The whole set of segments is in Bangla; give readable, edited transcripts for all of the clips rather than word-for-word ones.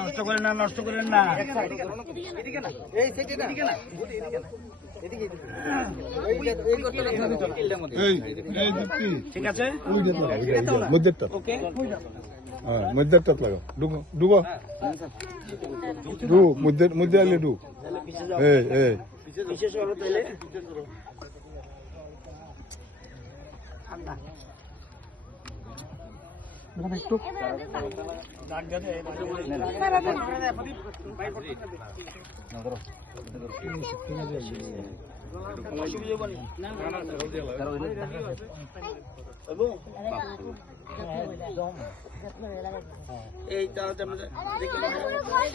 নষ্ট করেন না, নষ্ট করেন না। ঠিক আছে, ওকে, মধ্যে লাগাও, ডুবো মধ্যে আলে ডুব। বিশেষ ভাবে তাইলে একটু এই তারা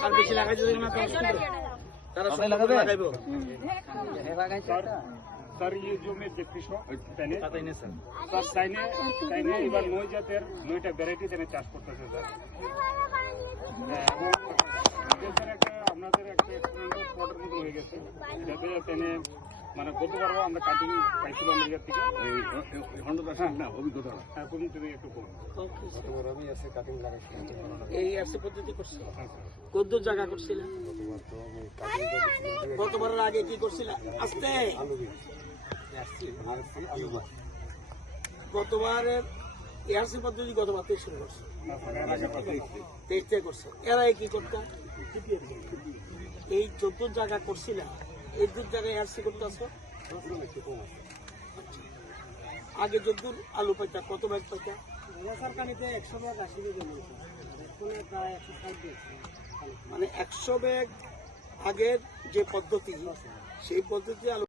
আর বেশি লাগাই যদি না তারা সবাই লাগাইব। তার ইয়ে জমি যে কৃষক তার চাইনে এবার 9 জাতের 9টা ভ্যারাইটি তিনি চাষ করতেছে স্যার। এবং দেশের একটা আপনাদের একটা এক্সপেরিমেন্টাল স্পটের মতো হয়ে গেছে, যাতে তিনি মানে গতবারও আমরা কাটিং পাইছিল আমাদের থেকে অভিজ্ঞতা এখন তুমি একটু কম এই আরসি পদ্ধতি করছিল। কদ্দুর জায়গা করছিলেন গতবারের আগে কি করছিলেন? আস্তে গতবারের এআরসি পদ্ধতি গতবার থেকে শুরু করছে, 23 থেকে করছে। এরা কি করতাম এই 14 জায়গা করছিলাম, এই 2 জায়গায় এআরসি করতে আসো। আগে যদ্দুর আলু পাইতা কত ব্যাগ পাইতা? সরকারিতে 100 ব্যাগ 80 ব্যাগ, মানে 100 ব্যাগ আগের যে পদ্ধতি সেই পদ্ধতি আলু